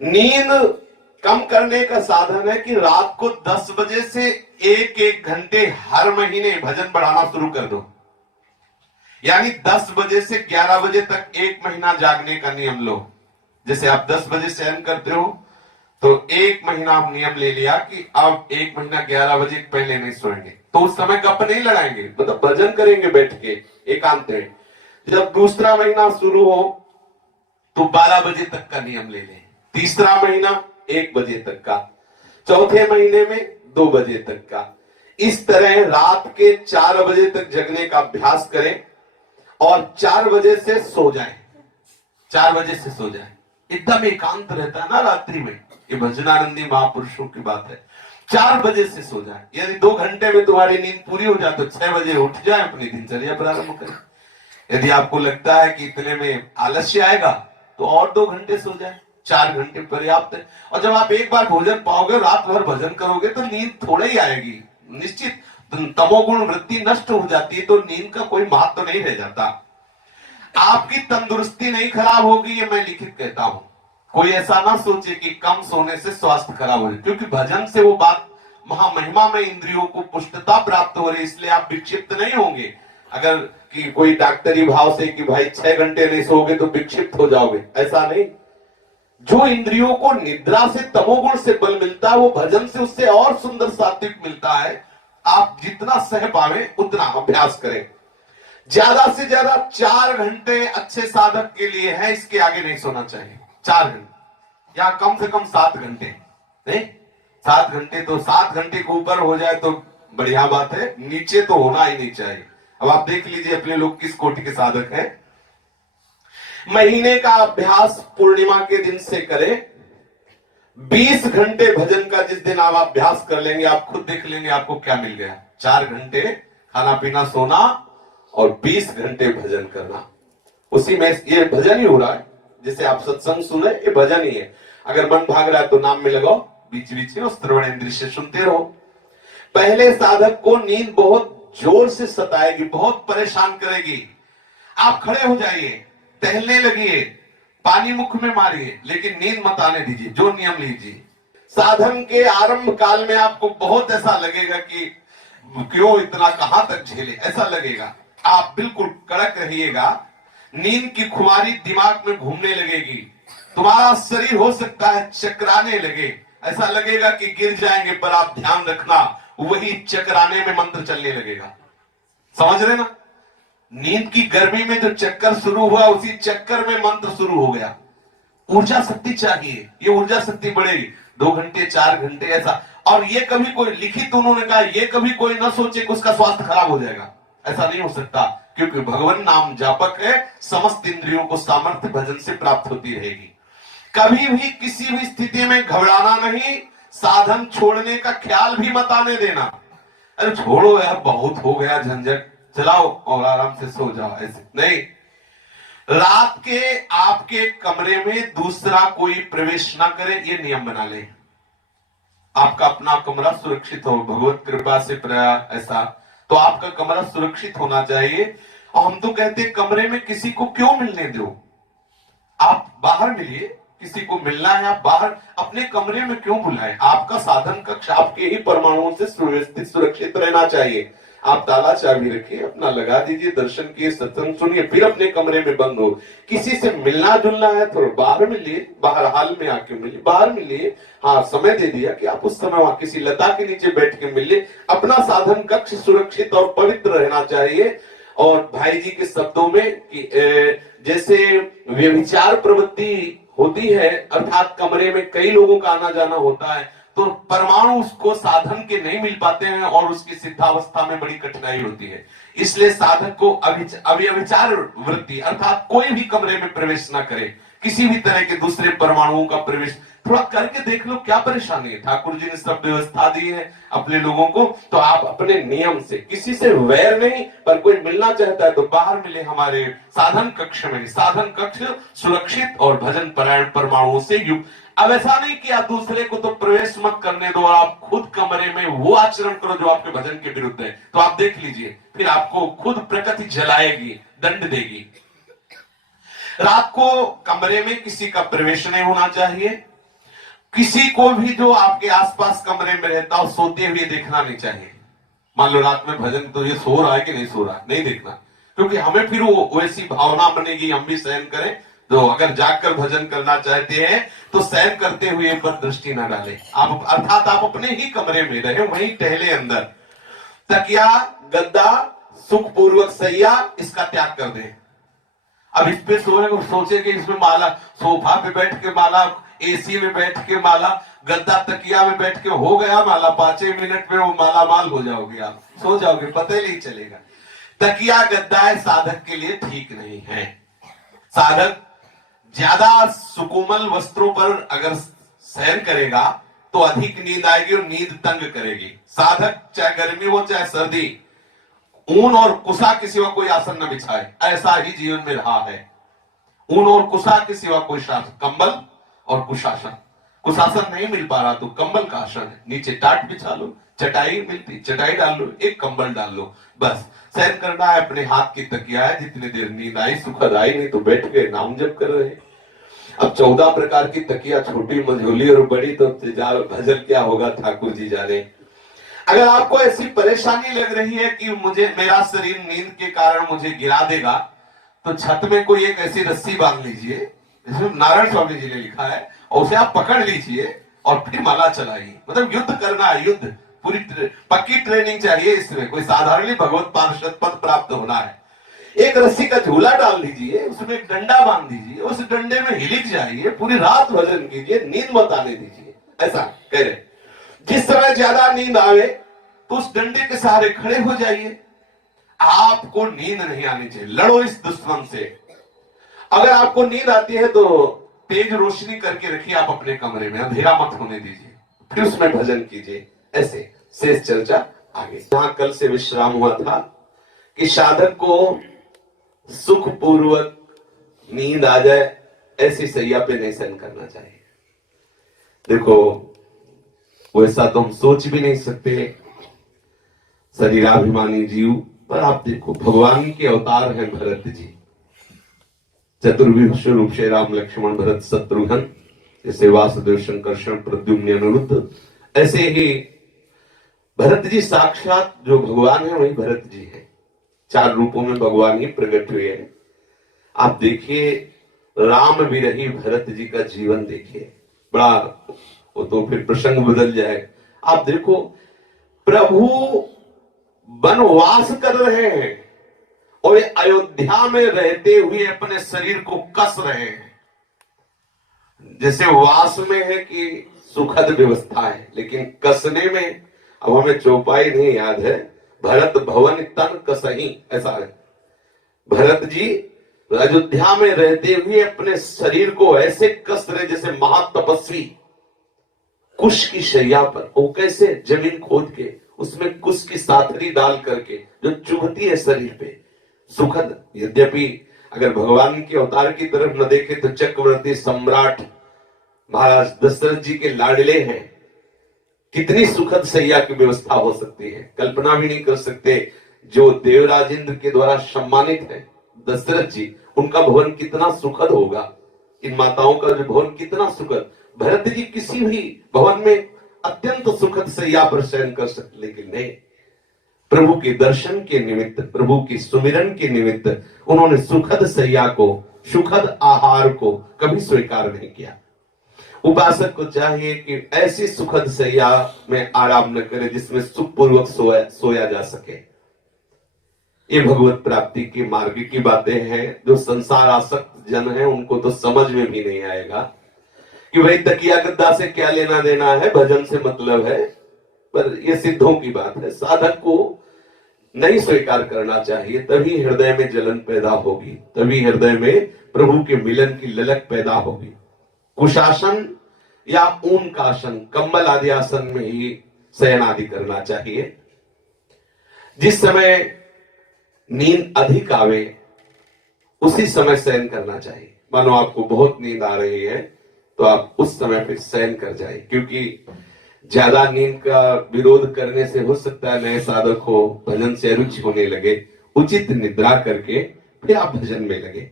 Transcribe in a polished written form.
नींद कम करने का साधन है कि रात को 10 बजे से एक एक घंटे हर महीने भजन बढ़ाना शुरू कर दो। यानी 10 बजे से 11 बजे तक एक महीना जागने का नियम लो। जैसे आप 10 बजे शयन करते हो तो एक महीना हम नियम ले लिया कि अब एक महीना 11 बजे पहले नहीं सोएंगे, तो उस समय गप नहीं लड़ाएंगे, मतलब भजन करेंगे बैठ के एकांत में। जब दूसरा महीना शुरू हो तो 12 बजे तक का नियम ले लें, तीसरा महीना 1 बजे तक का, चौथे महीने में 2 बजे तक का। इस तरह रात के 4 बजे तक जगने का अभ्यास करें और 4 बजे से सो जाएं। 4 बजे से सो जाएं, एकदम एकांत रहता है ना रात्रि में, ये भजनानंदी महापुरुषों की बात है। 4 बजे से सो जाए, यदि 2 घंटे में तुम्हारी नींद पूरी हो जाए तो 6 बजे उठ जाए, अपनी दिनचर्या प्रारंभ करें। यदि आपको लगता है कि इतने में आलस्य आएगा तो और 2 घंटे सो जाए, 4 घंटे पर्याप्त है। और जब आप एक बार भोजन पाओगे, रात भर भजन करोगे तो नींद थोड़ा ही आएगी, निश्चित तमोगुण वृत्ति नष्ट हो जाती है, तो नींद का कोई महत्व नहीं रह जाता। आपकी तंदुरुस्ती नहीं खराब होगी, ये मैं लिखित कहता हूं। कोई ऐसा ना सोचे कि कम सोने से स्वास्थ्य खराब हो जाए, क्योंकि भजन से वो बात महामहिमा में इंद्रियों को पुष्टता प्राप्त हो रही, इसलिए आप विक्षिप्त नहीं होंगे। अगर कि कोई डॉक्टरी भाव से कि भाई 6 घंटे नहीं सोओगे तो विक्षिप्त हो जाओगे, ऐसा नहीं। जो इंद्रियों को निद्रा से तमोगुण से बल मिलता है, वो भजन से उससे और सुंदर सात्विक मिलता है। आप जितना सह पावे उतना अभ्यास करें। ज्यादा से ज्यादा 4 घंटे अच्छे साधक के लिए है, इसके आगे नहीं सोना चाहिए। 4 घंटे या कम से कम 7 घंटे नहीं, 7 घंटे तो 7 घंटे के ऊपर हो जाए तो बढ़िया बात है, नीचे तो होना ही नहीं चाहिए। अब आप देख लीजिए अपने लोग किस कोटि के साधक हैं। महीने का अभ्यास पूर्णिमा के दिन से करें। 20 घंटे भजन का जिस दिन आप अभ्यास कर लेंगे, आप खुद देख लेंगे आपको क्या मिल गया। 4 घंटे खाना पीना सोना और 20 घंटे भजन करना, उसी में ये भजन ही हो रहा है। जैसे आप सत्संग सुने, ये भजन ही है। अगर मन भाग रहा है तो नाम में लगाओ, बीच बीच में श्रवण इंद्रिय से सुनते रहो। पहले साधक को नींद बहुत जोर से सताएगी, बहुत परेशान करेगी। आप खड़े हो जाइए, टहलने लगिए, पानी मुख में मारिए, लेकिन नींद मत आने दीजिए, जो नियम लीजिए। साधन के आरंभ काल में आपको बहुत ऐसा लगेगा कि क्यों इतना, कहां तक झेले, ऐसा लगेगा। आप बिल्कुल कड़क रहिएगा। नींद की खुमारी दिमाग में घूमने लगेगी, तुम्हारा शरीर हो सकता है चकराने लगे, ऐसा लगेगा कि गिर जाएंगे, पर आप ध्यान रखना वही चकराने में मंत्र चलने लगेगा। समझ रहे ना? नींद की गर्मी में जो चक्कर शुरू हुआ, उसी चक्कर में मंत्र शुरू हो गया। ऊर्जा शक्ति चाहिए, ये ऊर्जा शक्ति बढ़ेगी। 2 घंटे 4 घंटे ऐसा। और ये कभी कोई लिखित उन्होंने कहा, ये कभी कोई ना सोचे कि उसका स्वास्थ्य खराब हो जाएगा, ऐसा नहीं हो सकता, क्योंकि भगवान नाम जापक है। समस्त इंद्रियों को सामर्थ्य भजन से प्राप्त होती रहेगी। कभी भी किसी भी स्थिति में घबराना नहीं, साधन छोड़ने का ख्याल भी मत आने देना। अरे छोड़ो यार, बहुत हो गया झंझट, चलाओ और आराम से सो जाओ, ऐसे नहीं। रात के आपके कमरे में दूसरा कोई प्रवेश ना करे, ये नियम बना ले। आपका अपना कमरा सुरक्षित हो, भगवत कृपा से ऐसा, तो आपका कमरा सुरक्षित होना चाहिए। और हम तो कहते हैं कमरे में किसी को क्यों मिलने दो, आप बाहर मिलिए। किसी को मिलना है, आप बाहर अपने कमरे में क्यों बुलाएं? आपका साधन कक्ष आपके ही परमाणुओं से सुव्यवस्थित सुरक्षित रहना चाहिए। आप ताला चाबी रखिए, अपना लगा दीजिए, दर्शन किए, सत्संग सुनिए, फिर अपने कमरे में बंद हो। किसी से मिलना जुलना है तो बाहर मिलिए, बाहर हाल में आके मिलिए, बाहर मिलिए। हाँ, समय दे दिया कि आप उस समय वहां किसी लता के नीचे बैठ के मिलिए। अपना साधन कक्ष सुरक्षित और पवित्र रहना चाहिए। और भाई जी के शब्दों में कि जैसे व्यभिचार प्रवृत्ति होती है, अर्थात कमरे में कई लोगों का आना जाना होता है, तो परमाणु उसको साधन के नहीं मिल पाते हैं और उसकी सिद्धावस्था में बड़ी कठिनाई होती है। इसलिए साधक को अव्यभिचार वृत्ति अर्थात कोई भी कमरे में प्रवेश ना करे, किसी भी तरह के दूसरे परमाणुओं का प्रवेश। थोड़ा करके देख लो क्या परेशानी है। ठाकुर जी ने सब व्यवस्था दी है अपने लोगों को, तो आप अपने नियम से, किसी से वैर नहीं, पर कोई मिलना चाहता है तो बाहर मिले हमारे साधन कक्ष में। साधन कक्ष सुरक्षित और भजन परायण परमाणुओं से युक्त। अब ऐसा नहीं कि आप दूसरे को तो प्रवेश मत करने दो और आप खुद कमरे में वो आचरण करो जो आपके भजन के विरुद्ध है, तो आप देख लीजिए फिर आपको खुद प्रकृति जलाएगी, दंड देगी। रात को कमरे में किसी का प्रवेश नहीं होना चाहिए। किसी को भी जो आपके आसपास कमरे में रहता हो सोते हुए देखना नहीं चाहिए। मान लो रात में भजन, तो ये सो रहा है कि नहीं सो रहा, नहीं देखना, क्योंकि हमें फिर वो वैसी भावना बनेगी, हम भी सहन करें। तो अगर जागकर भजन करना चाहते हैं तो सहन करते हुए पर दृष्टि ना डालें आप, अर्थात आप अपने ही कमरे में रहे, वहीं टहले अंदर। तकिया, गद्दा, सुखपूर्वक सैया, इसका त्याग कर दें। अब इस पे सो रहे, सोचे कि इसमें माला, सोफा पे बैठ के माला, एसी में बैठ के माला, गद्दा तकिया में बैठ के हो गया माला, 5 मिनट में वो माला माल हो जाओगे, आप सो जाओगे, पता ही नहीं चलेगा। तकिया गद्दा साधक के लिए ठीक नहीं है। साधक ज्यादा सुकोमल वस्त्रों पर अगर सहन करेगा तो अधिक नींद आएगी और नींद तंग करेगी। साधक चाहे गर्मी हो चाहे सर्दी, ऊन और कुशा के सिवा कोई आसन न बिछाए, ऐसा ही जीवन में रहा है। ऊन और कुशा के सिवा कोई शासन, कंबल और कुशासन, कुशासन नहीं मिल पा रहा तो कंबल का आसन है, नीचे टाट बिछा लो, चटाई मिलती चटाई डाल लो, एक कंबल डाल लो, बस सहन करना है। अपने हाथ की तकिया है, जितनी देर नींद आई सुखद आई, नहीं तो बैठ गए नाम जप कर रहे। अब 14 प्रकार की तकिया, छोटी मझोली और बड़ी, तो भजन क्या होगा ठाकुर जी जाने। अगर आपको ऐसी परेशानी लग रही है कि मुझे मेरा शरीर नींद के कारण मुझे गिरा देगा, तो छत में कोई एक ऐसी रस्सी बांध लीजिए, जिसमें नारायण स्वामी जी ने लिखा है, और उसे आप पकड़ लीजिए और फिर माला चलाइए। मतलब युद्ध करना है, युद्ध, पूरी पक्की ट्रेनिंग चाहिए इसमें, कोई साधारण ही भगवत पार्षद पद प्राप्त होना है। एक रस्सी का झूला डाल दीजिए, उसमें एक डंडा बांध दीजिए, उस डंडे में हिलिक जाइए, पूरी रात भजन कीजिए, नींद मत आने दीजिए। ऐसा कह रहे, जिस समय ज्यादा नींद आवे तो उस डंडे के सहारे खड़े हो जाइए। आपको नींद नहीं आनी चाहिए, लड़ो इस दुश्मन से। अगर आपको नींद आती है तो तेज रोशनी करके रखिए आप अपने कमरे में, अंधेरा मत होने दीजिए, फिर उसमें भजन कीजिए। ऐसे शेष चर्चा आगे। यहां कल से विश्राम हुआ था कि साधक को सुखपूर्वक नींद आ जाए ऐसी सैया पे नहीं सहन करना चाहिए। देखो वैसा तो हम सोच भी नहीं सकते, शरीराभिमानी जीव, पर आप देखो भगवान के अवतार हैं भरत जी, चतुर्विंश रूप से राम लक्ष्मण भरत शत्रुघ्न, जैसे वासुदेव संकर्षण प्रद्युम्न अनिरुद्ध, ऐसे ही भरत जी साक्षात जो भगवान है वही भरत जी है। 4 रूपों में भगवान ही प्रकट हुए हैं। आप देखिए राम विरही भरत जी का जीवन देखिए, बड़ा, वो तो फिर प्रसंग बदल जाए। आप देखो प्रभु वनवास कर रहे हैं और ये अयोध्या में रहते हुए अपने शरीर को कस रहे हैं। जैसे वास में है कि सुखद व्यवस्था है, लेकिन कसने में, अब हमें चौपाई नहीं याद है, भरत भवन तन कसही, ऐसा है। भरत जी अयोध्या में रहते हुए अपने शरीर को ऐसे कस रहे जैसे महातपस्वी कुश की शैया पर। वो कैसे? जमीन खोद के उसमें कुश की साथरी डाल करके जो चुभती है शरीर पे, सुखद। यद्यपि अगर भगवान के अवतार की तरफ न देखे तो चक्रवर्ती सम्राट महाराज दशरथ जी के लाडले हैं, कितनी सुखद सैया की व्यवस्था हो सकती है, कल्पना भी नहीं कर सकते। जो देवराजेंद्र के द्वारा सम्मानित है दशरथ जी, उनका भवन कितना सुखद होगा, इन माताओं का जो भवन कितना सुखद। भरत जी किसी भी भवन में अत्यंत सुखद सैया पर शयन कर सकते, लेकिन नहीं, प्रभु के दर्शन के निमित्त, प्रभु की सुमिरन के निमित्त उन्होंने सुखद सैया को, सुखद आहार को कभी स्वीकार नहीं किया। उपासक को चाहिए कि ऐसी सुखद सैया में आराम न करे जिसमें सुखपूर्वक सोया जा सके। ये भगवत प्राप्ति के मार्ग की बातें हैं। जो संसार आसक्त जन है उनको तो समझ में भी नहीं आएगा कि भाई तकिया गद्दा से क्या लेना देना है, भजन से मतलब है। पर ये सिद्धों की बात है, साधक को नहीं स्वीकार करना चाहिए, तभी हृदय में जलन पैदा होगी, तभी हृदय में प्रभु के मिलन की ललक पैदा होगी। कुशासन या ऊन का आसन, कंबल आदि आसन में ही शयन आदि करना चाहिए। जिस समय नींद अधिक आवे उसी समय शयन करना चाहिए। मानो आपको बहुत नींद आ रही है तो आप उस समय फिर शयन कर जाए, क्योंकि ज्यादा नींद का विरोध करने से हो सकता है नए साधक हो भजन से अरुचि होने लगे। उचित निद्रा करके फिर आप भजन में लगे।